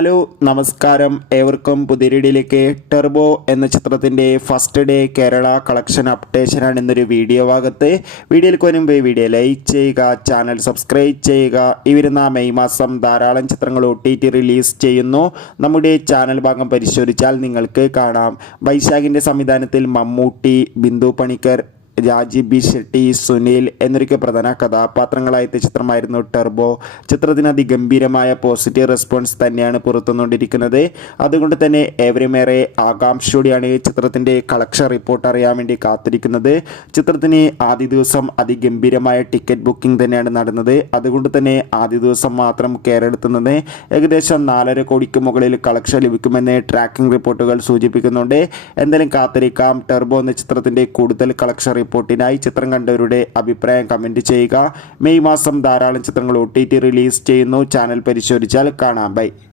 Hello നമസ്കാരം, ഏവർക്കും പുതിയ വീഡിയോയിലേക്ക്. ടെർബോ എന്ന ചിത്രത്തിൻ്റെ ഫസ്റ്റ് ഡേ കേരള കളക്ഷൻ അപ്ഡേഷനാണ് ഇന്നൊരു വീഡിയോ ഭാഗത്ത്. വീഡിയോയിലേക്ക് വരുമ്പോൾ വീഡിയോ ലൈക്ക് ചെയ്യുക, ചാനൽ സബ്സ്ക്രൈബ് ചെയ്യുക. ഈ വരുന്ന മെയ് മാസം ധാരാളം ചിത്രങ്ങൾ OTT റിലീസ് ചെയ്യുന്നു. നമ്മുടെ ചാനൽ ഭാഗം പരിശോധിച്ചാൽ നിങ്ങൾക്ക് കാണാം. വൈശാഖിൻ്റെ സംവിധാനത്തിൽ മമ്മൂട്ടി, ബിന്ദു പണിക്കർ, രാജീവ് ബി ഷെട്ടി, സുനിൽ എന്നൊക്കെ പ്രധാന കഥാപാത്രങ്ങളായ ചിത്രമായിരുന്നു ടെർബോ. ചിത്രത്തിന് അതിഗംഭീരമായ പോസിറ്റീവ് റെസ്പോൺസ് തന്നെയാണ് പുറത്തുകൊണ്ടിരിക്കുന്നത്. അതുകൊണ്ട് തന്നെ ഏവരുമേറെ ആകാംക്ഷയോടെയാണ് ചിത്രത്തിൻ്റെ കളക്ഷൻ റിപ്പോർട്ട് അറിയാൻ വേണ്ടി കാത്തിരിക്കുന്നത്. ചിത്രത്തിന് ആദ്യ ദിവസം അതിഗംഭീരമായ ടിക്കറ്റ് ബുക്കിംഗ് തന്നെയാണ് നടന്നത്. അതുകൊണ്ട് തന്നെ ആദ്യ ദിവസം മാത്രം കേരളത്തിൽ നിന്ന് ഏകദേശം 4.5 കോടിക്ക് മുകളിൽ കളക്ഷൻ ലഭിക്കുമെന്ന് ട്രാക്കിംഗ് റിപ്പോർട്ടുകൾ സൂചിപ്പിക്കുന്നുണ്ട്. എന്തായാലും കാത്തിരിക്കാം. ടെർബോ എന്ന ചിത്രത്തിൻ്റെ കൂടുതൽ കളക്ഷൻ റിപ്പോർട്ടിനായി ചിത്രം കണ്ടവരുടെ അഭിപ്രായം കമൻറ്റ് ചെയ്യുക. മെയ് മാസം ധാരാളം ചിത്രങ്ങൾ OTT റിലീസ് ചെയ്യുന്നു. ചാനൽ പരിശോധിച്ചാൽ കാണാം. ബൈ.